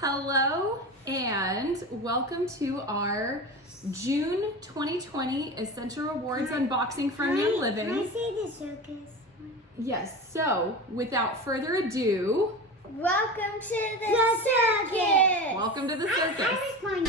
Hello and welcome to our June 2020 Essential Rewards unboxing from Young Living. Can I say the circus? Yes, so without further ado, welcome to the circus! Welcome to the circus. I like mine.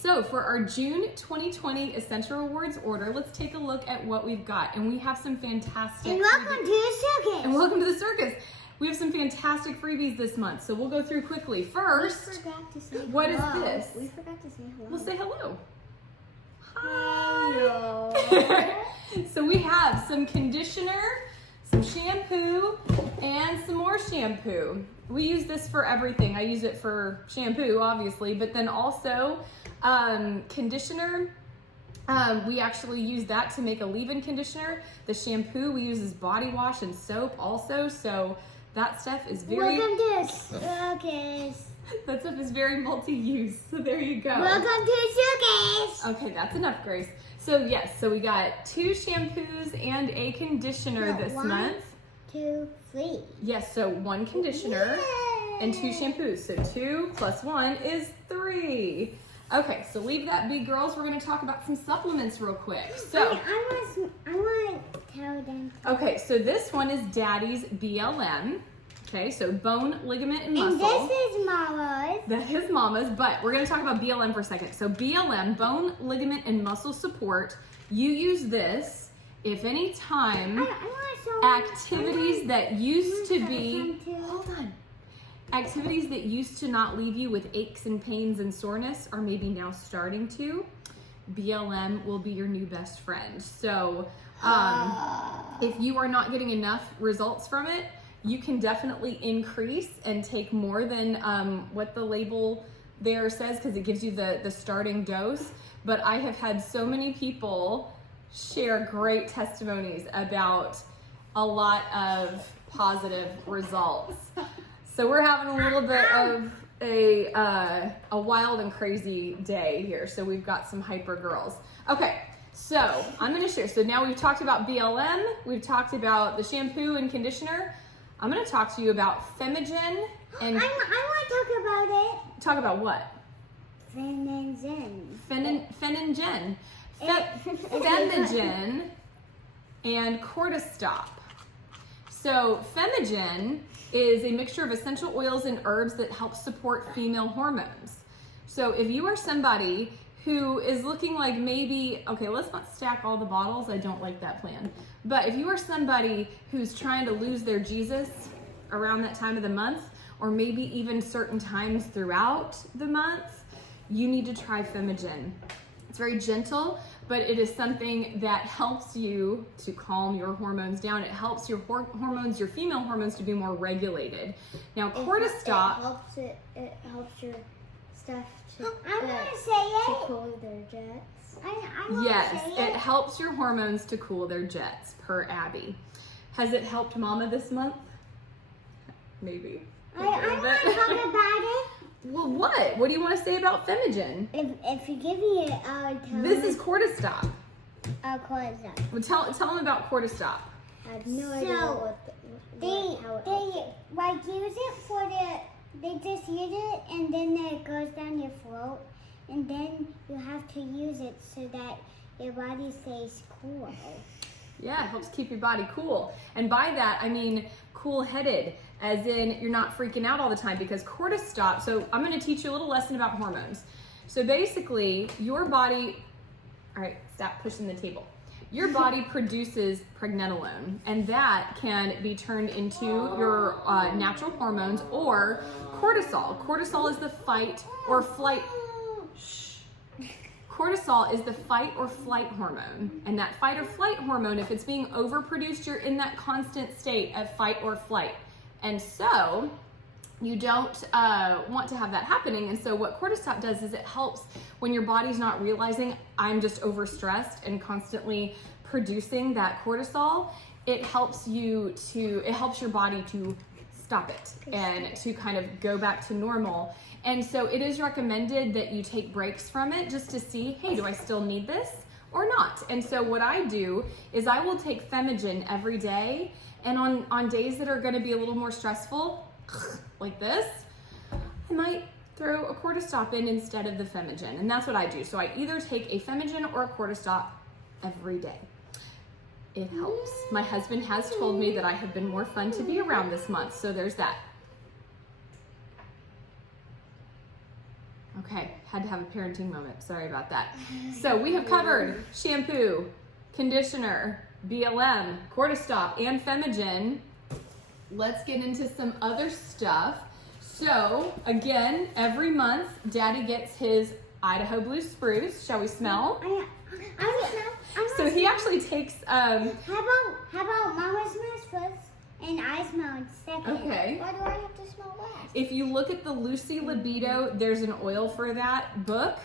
So for our June 2020 Essential Rewards order, let's take a look at what we've got. And we have some fantastic... And welcome to the circus! And welcome to the circus! We have some fantastic freebies this month, so we'll go through quickly. First, we forgot to say what hello. is this? We forgot to say hello. We'll say hello. Hello. So we have some conditioner, some shampoo, and some more shampoo. We use this for everything. I use it for shampoo, obviously, but then also conditioner. We actually use that to make a leave-in conditioner. The shampoo we use as body wash and soap also. So that stuff is very... Welcome to circus. That stuff is very multi-use. So there you go. Welcome to circus. Okay, that's enough, Grace. So yes, so we got 2 shampoos and a conditioner this month. 2, 3. Yes, so 1 conditioner and 2 shampoos. So 2 plus 1 is 3. Okay, so leave that be, girls. We're going to talk about some supplements real quick. So I want to tell them. Okay, so this one is Daddy's BLM. Okay, so bone, ligament, and muscle. And this is Mama's. That is Mama's, but we're going to talk about BLM for a second. So BLM, bone, ligament, and muscle support. You use this if any time activities that used to be, hold on, activities that used to not leave you with aches and pains and soreness are maybe now starting to. BLM will be your new best friend. So if you are not getting enough results from it, you can definitely increase and take more than what the label there says, because it gives you the starting dose. But I have had so many people share great testimonies about a lot of positive results. So we're having a little bit of a wild and crazy day here. So we've got some hyper girls. Okay, so I'm gonna share. So now we've talked about BLM, we've talked about the shampoo and conditioner. I'm gonna talk to you about Femigen and... I want to talk about it. Talk about what? Femigen. Femigen and Corte Stop. So Femigen is a mixture of essential oils and herbs that help support female hormones. So if you are somebody who is looking like maybe, okay, let's not stack all the bottles. I don't like that plan. But if you are somebody who's trying to lose their Jesus around that time of the month, or maybe even certain times throughout the month, you need to try Femigen. It's very gentle, but it is something that helps you to calm your hormones down. It helps your hormones, your female hormones, to be more regulated. Now, Corte Stop... It helps your stuff to, to cool their jets. Yes, it helps your hormones to cool their jets, per Abby. Has it helped Mama this month? Maybe. I want to talk about it. Well, what? What do you want to say about Femigen? If you give me it, I'll tell you. This is Corte Stop. Corte Stop. Well, tell them about Corte Stop. I have no idea how it use it for they just use it and then it goes down your throat, and then you have to use it so that your body stays cool. Yeah, it helps keep your body cool. And by that, I mean cool-headed, as in you're not freaking out all the time, because Corte Stop, so I'm gonna teach you a little lesson about hormones. So basically, your body, all right, stop pushing the table. Your body produces pregnenolone, and that can be turned into your natural hormones or cortisol. Cortisol is the fight or flight. Cortisol is the fight or flight hormone. And that fight or flight hormone, if it's being overproduced, you're in that constant state of fight or flight. And so you don't want to have that happening. And so what Corte Stop does is it helps when your body's not realizing I'm just overstressed and constantly producing that cortisol. it helps your body to stop it and to kind of go back to normal. And so it is recommended that you take breaks from it just to see, hey, do I still need this or not? And so what I do is I will take Femigen every day, and on days that are gonna be a little more stressful, like this, I might throw a Corte Stop in instead of the Femigen, and that's what I do. So I either take a Femigen or a Corte Stop every day. It helps. My husband has told me that I have been more fun to be around this month, so there's that. Okay, had to have a parenting moment. Sorry about that. So we have covered shampoo, conditioner, BLM, Corte Stop, and Femigen. Let's get into some other stuff. So again, every month, Daddy gets his Idaho Blue Spruce. Shall we smell? So he actually takes. How about Mama smells first and I smell second? Okay. Why do I have to smell last? If you look at the Lucy Libido, there's an oil for that book.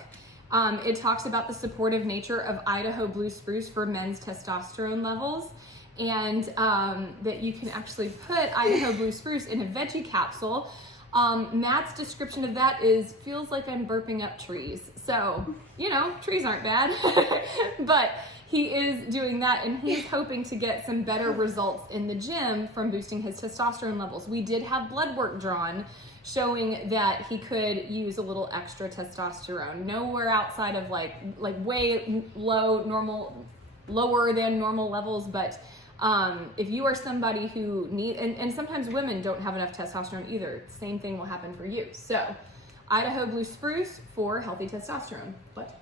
It talks about the supportive nature of Idaho Blue Spruce for men's testosterone levels, and that you can actually put Idaho Blue Spruce in a veggie capsule. Matt's description of that is, feels like I'm burping up trees. So, you know, trees aren't bad, but he is doing that, and he's hoping to get some better results in the gym from boosting his testosterone levels. We did have blood work drawn showing that he could use a little extra testosterone, nowhere outside of like way lower than normal levels, but if you are somebody who and sometimes women don't have enough testosterone either, same thing will happen for you. So Idaho Blue Spruce for healthy testosterone. What?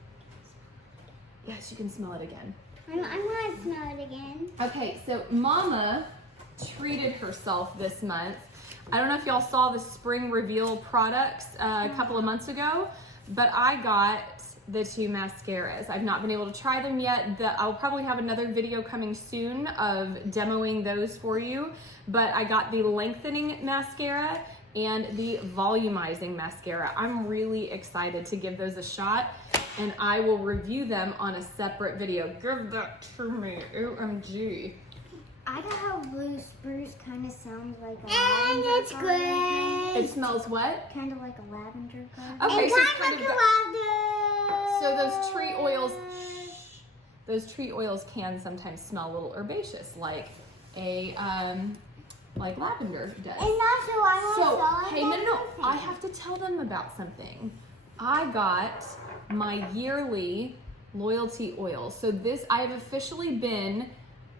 Yes, you can smell it again. I want to smell it again. Okay, so Mama treated herself this month. I don't know if y'all saw the spring reveal products a couple of months ago, but I got the 2 mascaras. I've not been able to try them yet. I'll probably have another video coming soon of demoing those for you, but I got the lengthening mascara and the volumizing mascara. I'm really excited to give those a shot, and I will review them on a separate video. Give that to me, OMG. Idaho Blue Spruce kind of sounds like a lavender. And it's great. It smells what? Kind of like a lavender color. Okay, and so kind of like a lavender. So those tree oils can sometimes smell a little herbaceous, like a like lavender does. And also I have to tell them about something. I got my yearly loyalty oil. So I have officially been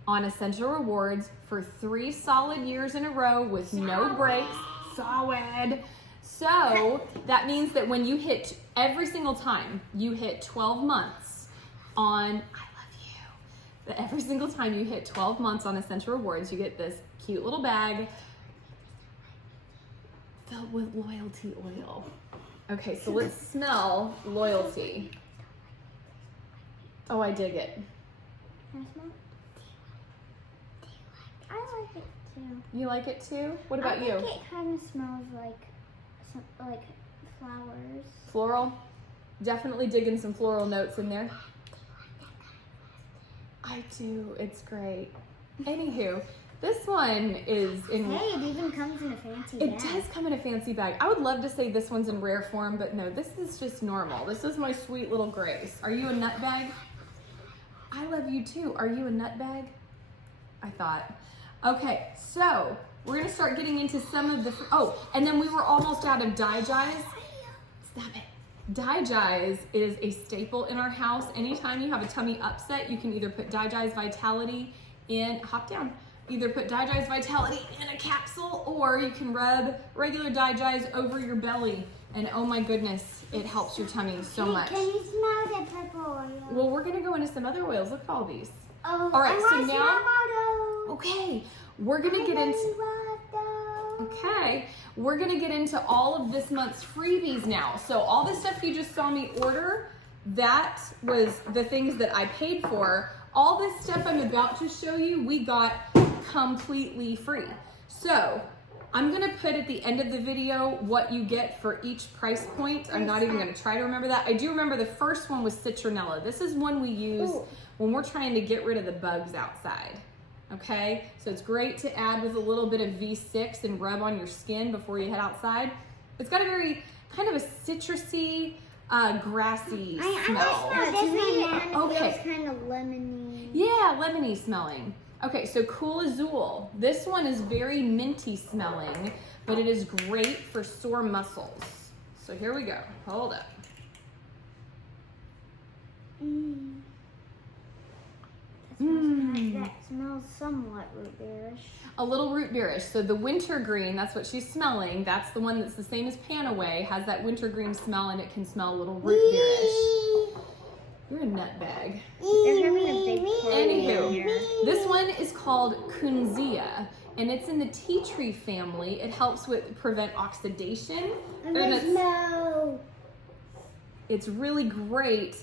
on Essential Rewards for 3 solid years in a row with no breaks. Solid. So that means that when you hit, every single time you hit 12 months on, I love you, that every single time you hit 12 months on Essential Rewards, you get this cute little bag filled with loyalty oil. Okay, so let's smell loyalty. Oh, I dig it. Can I smell it? I like it too. You like it too? What about you? I think it kind of smells like flowers. Floral? Definitely digging some floral notes in there. I do. It's great. Anywho, this one is in... Hey, it even comes in a fancy bag. It does come in a fancy bag. I would love to say this one's in rare form, but no, this is just normal. This is my sweet little Grace. Are you a nut bag? I love you too. Are you a nut bag? I thought. Okay, so we're gonna start getting into some of the, and then we were almost out of Digize. Stop it. Digize is a staple in our house. Anytime you have a tummy upset, you can either put Digize Vitality in, hop down, either put Digize Vitality in a capsule, or you can rub regular Digize over your belly, and oh my goodness, it helps your tummy so much. Can you smell the purple oil? Well, we're gonna go into some other oils. Look at all these. Oh, all right, so now, smell okay, we're gonna get into, okay, we're gonna get into all of this month's freebies now. So all the stuff you just saw me order, that was the things that I paid for. All this stuff I'm about to show you, we got completely free. So I'm gonna put at the end of the video what you get for each price point. I'm not even gonna try to remember that. I do remember the first one was citronella. This is one we use when we're trying to get rid of the bugs outside. Okay, so it's great to add with a little bit of V6 and rub on your skin before you head outside. It's got a very kind of a citrusy, grassy smell. I smell this one, and it Okay. feels kind of lemony. Yeah, lemony smelling. Okay, so Cool Azul. This one is very minty smelling, but it is great for sore muscles. So here we go. Hold up. That smells somewhat root beerish. A little root beerish. So the wintergreen, that's what she's smelling. That's the one that's the same as Panaway, has that wintergreen smell, and it can smell a little root beerish. You're a nutbag. They're having a big party Anywho, here. this one is called Kunzea, and it's in the tea tree family. It helps with prevent oxidation. It's really great,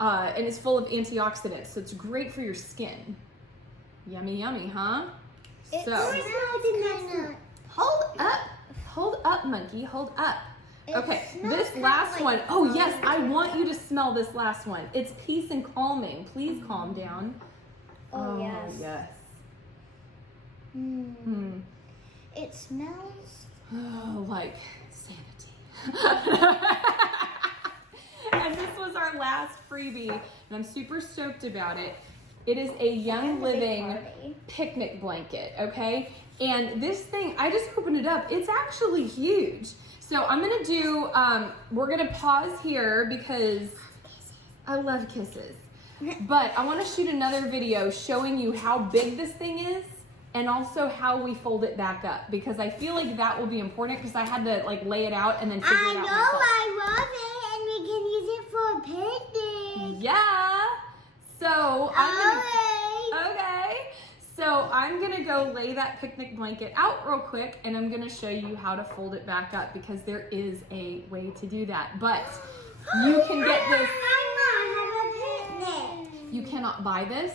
and it's full of antioxidants, so it's great for your skin. Yummy, yummy, huh? Hold up, monkey, hold up. Okay, this last one. Oh yes, I want you to smell this last one. It's peace and calming. Please calm down. Oh, yes. Yes. It smells. Oh, like sanity. And this was our last freebie, and I'm super stoked about it. It is a Young Living picnic blanket, okay? And this thing, I just opened it up. It's actually huge. So I'm gonna do, we're gonna pause here because I love kisses. But I wanna shoot another video showing you how big this thing is and also how we fold it back up, because I feel like that will be important because I had to like lay it out and then figure it out myself. I love it, and we can use it for a picnic. Yeah. So I'm gonna go lay that picnic blanket out real quick, and I'm gonna show you how to fold it back up because there is a way to do that. But you can get this. You cannot buy this.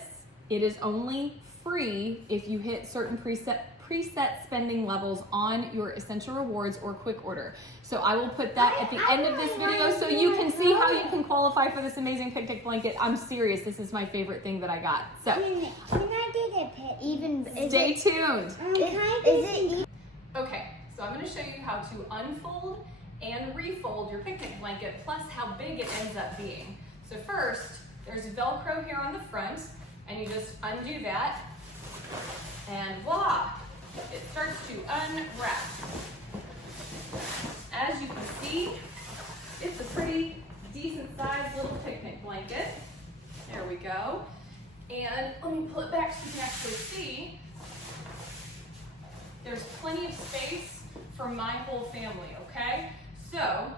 It is only free if you hit certain preset spending levels on your Essential Rewards or Quick Order. So I will put that at the end of this video so you can see how you can qualify for this amazing picnic blanket. I'm serious, this is my favorite thing that I got. So Can I do the stay tuned. Okay, so I'm going to show you how to unfold and refold your picnic blanket, plus how big it ends up being. So first, there's Velcro here on the front, and you just undo that, and voila, it starts to unwrap. As you can see, it's a pretty decent sized little picnic blanket. There we go. And let me pull it back so you can actually see. There's plenty of space for my whole family, okay? So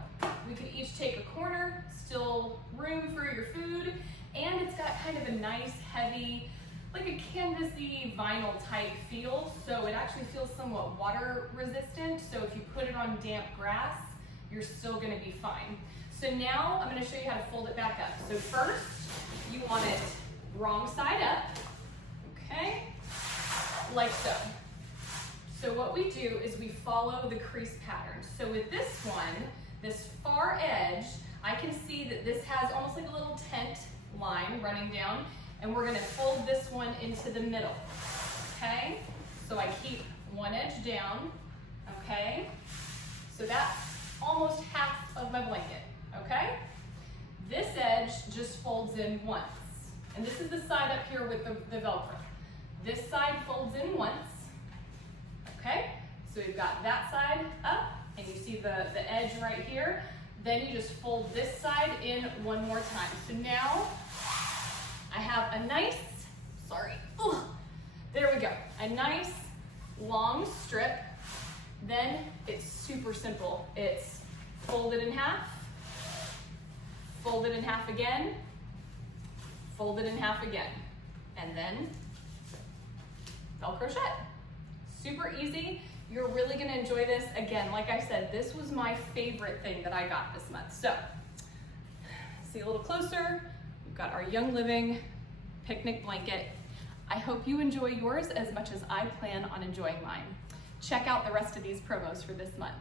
we could each take a corner, still room for your food, and it's got kind of a nice, heavy, like a canvasy vinyl type feel. So it actually feels somewhat water resistant. So if you put it on damp grass, you're still gonna be fine. So now I'm gonna show you how to fold it back up. So first, you want it wrong side up, okay? Like so. So what we do is we follow the crease pattern. So with this one, this far edge, I can see that this has almost like a little tent line running down, and we're gonna fold this one into the middle, okay? So I keep one edge down, okay? So that's almost half of my blanket, okay? This edge just folds in once. And this is the side up here with the Velcro. This side folds in once, okay? So we've got that side up, and you see the edge right here. Then you just fold this side in one more time. So now I have a nice, there we go, a nice long strip. Then it's super simple. It's fold it in half again, fold it in half again, and then Velcro shut. Super easy. You're really gonna enjoy this. Again, like I said, this was my favorite thing that I got this month. So, see a little closer. We've got our Young Living picnic blanket. I hope you enjoy yours as much as I plan on enjoying mine. Check out the rest of these promos for this month.